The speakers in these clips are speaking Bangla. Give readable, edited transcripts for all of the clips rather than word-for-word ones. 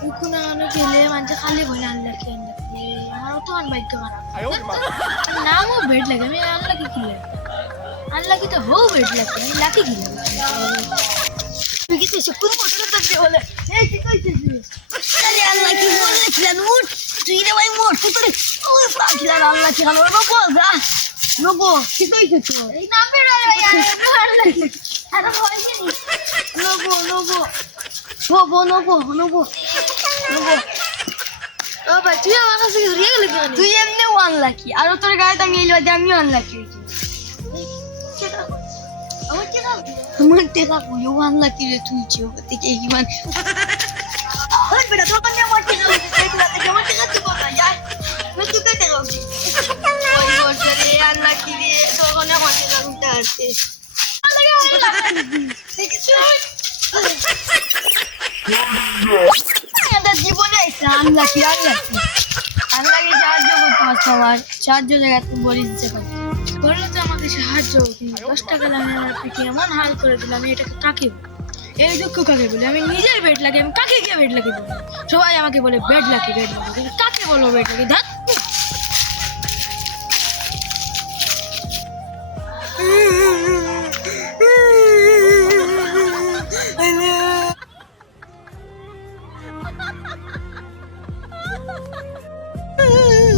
কোনো গেলে মানুষ খালি বলে আনলাকি আনলাকি আমারও তো ভাগ্য খারাপ নামও বেড লাগে আমি আনলাকি কি লাগে আনলাকি তো হো বেড লাগে আমি লাকি কি লাগে তুই কি তুই কোন বছর থাকতে বলে এই কি কইছিস আরে আনলাকি বলে ছিলেন উঠ তুই রে ভাই মোট তুই ওই পাখিলার আনলাকি খালো বাবা যা নগো কি কইছিস তুই এই না বেড়া আনলাকি আরে ভয় নেই নগো নগো নগো নগো নগো ও ভাই তুই আমার কাছে ঘুরিয়ে গেলি কেন তুই এমনি ওয়ান লাকি আর তোর গায়ে আমি এলো আমি ওয়ান লাকি আমার টেকা কই ওয়ান লাকি রে তুই চিও থেকে ইমান ওই বেটা তোর কাছে আমার টেকা আমার টেকা তুই কোথা যায় তুই তুই কে টেকা ওই বলছে রে ওয়ান লাকি রে তোর কোনে কত লাগুতে আসছে ঠিক আছে জীবনে আনলাকি আনলাকি আনলাকি সাহায্য করতে পারছো আমার সাহায্য জায়গায় তুমি বলে দিতে পারি বললো তো আমাকে সাহায্য 10 টাকা দামে আমার পিঠে এমন হাল করে দিল আমি এটাকে কাকে এই দুঃখ কাকে বলি আমি নিজের বেড লাগে আমি কাকে গিয়ে বেড লাগি বলি সবাই আমাকে বলে বেড লাগি কাকে বলবো বেড লাগি ধাত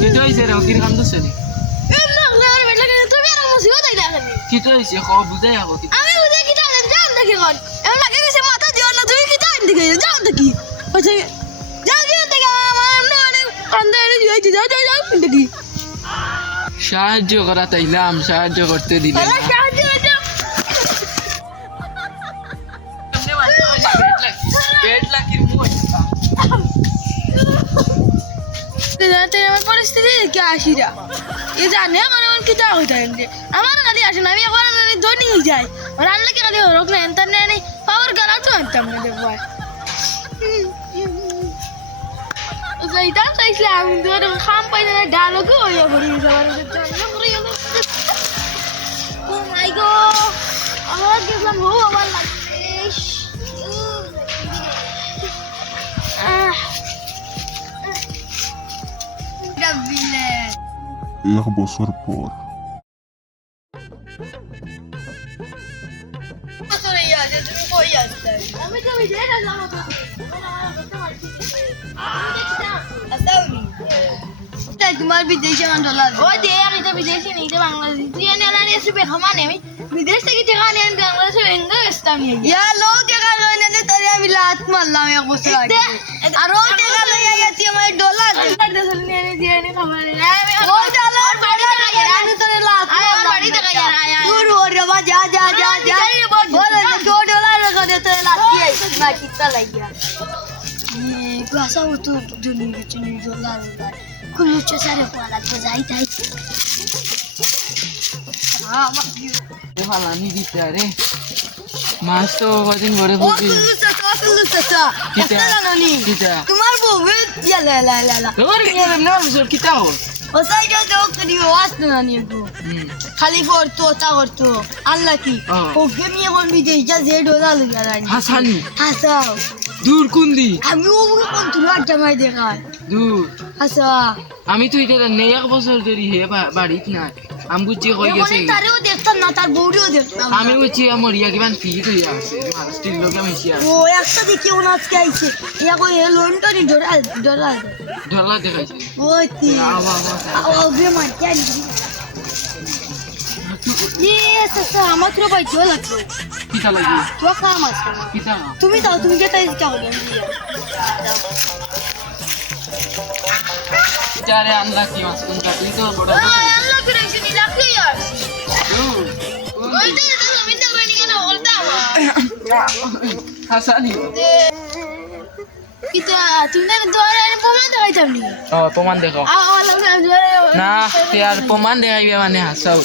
কিতো হইছে রে ওকির কাম দছে নি কিতো হইছে খ বুঝাই আগো কি আমি বুঝে কি জানেন জান দেখি কোন এমন লাগে গেছে মাথা দিও না তুই কি জান দেখি যাও দেখি আচ্ছা যাও যাও দেখি আমার মানে কান্দে দিয়েছি যাও যাও যাও দেখি সাহায্য করা তাইলাম সাহায্য করতে দিলে আরে সাহায্য এটা বেড লাকির মুখ জানতে আমার পরিস্থিতি কি আসিরা এ জানে আমার এমন কি তাও হইতে আমার খালি আসে না আমি এখন ধনী যাই আর আনলে কি খালি হোক না ইন্টারনেট পাওয়ার গালা তো আনতাম না দেখবো যাইতাম চাইছিলে আমি তো খাম পাই না ডালকে হইয়া পড়ি যাবার ও মাই গড আমার গেলাম হো আমার লাগছে এক বছর পর আমি তো বিদেশ তোমার বিদেশে ডলার ও দে আমি তো বিদেশি নেই তো বাংলাদেশি তুই এনে রেসিপি খামানে আমি বিদেশ থেকে টাকা নিয়ে বাংলাদেশে ভেঙ্গে গেছতাম ইয়া লো টাকা লই না তোরে আমি লাত মারলাম এক বছর আগে আর ও টাকা লই আইছি আমার ডলার দেশে নিয়ে এনে দিয়ে এনে খামানে আমি ও ডলার বাড়ি টাকা আমি তোরে লাত মারলাম বাড়ি টাকা দূর ওরে বাবা যা যা যা যা বল তো ডলার করে তোরে লাত দিয়ে না কিতা লাগিয়া Kuasa utuh dunia cuni dolar kulo cesare kuala kezai tai mak dia ও হালানি দিতে আরে মাছ তো কদিন ভরে oh বুঝি tulu sasa Kita. kata nani Kita. tumar bo ya la la la la তোর কি না বুঝো কিতা হো osai jo to kri was nani ko khali for to ta korto allah ki Oh. o gemi এখন বিদেশ যা যে ডলার লাগাই হাসানি হাসা দূর কুন্দি আমি ও কোন তুলা জামাই দেখাই দূর হাসা আমি তো এটা নেই এক বছর ধরে হে বাড়িত না আমি বুঝছি কই গেছে তারেও দেখতাম না তার বউরিও দেখতাম না। আমি বুঝছি আমার ইয়া কিমান ফিট হইয়া আছে মানুষটির লোকে আমি শিয়া ও একটা দেখি ওন আজকে আইছে ইয়া কই হে লন্ডনে ডরা ডরা ঢলা দেখাইছে ওই তি আওয়া ও গে মান কেন ইয়েস সা আমাকে ভাই জল লাগলো কিতা লাগি তো কাম আছে কিতা তুমি দাও তুমি যেটা ইচ্ছা হবে যারে আনলা কি মাছ কোন কাটি তো বড় আল্লাহ ফিরাইছে নি লাকি আর ওই তো আমি তো বলি কেন বলতা হাসানি কিতা তুমি না দোয়ারে প্রমাণ দেখাইতাম নি ও প্রমাণ দেখো না তে আর প্রমাণ দেখাইবে মানে হাসাও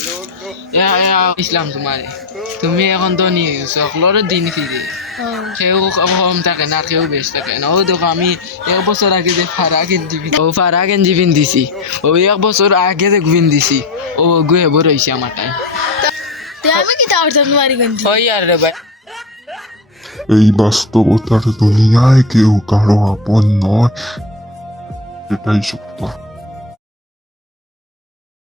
ইসলাম তোমারে তুমি এখন তো নিয়ে সকলের দিন ফিরে কেউ কম থাকে না কেউ বেশ থাকে না ও দেখো আমি এক বছর আগে যে ফারা গেঞ্জি ও ফারা গেঞ্জি দিছি ও এক বছর আগে যে গুবিন দিছি ও গুয়ে বড় হয়েছে আমার টাইম আমি কি তাও তোমার গঞ্জি ওই আর রে ভাই এই বাস্তবতার দুনিয়ায় কেউ কারো আপন নয়, এটাই সত্য।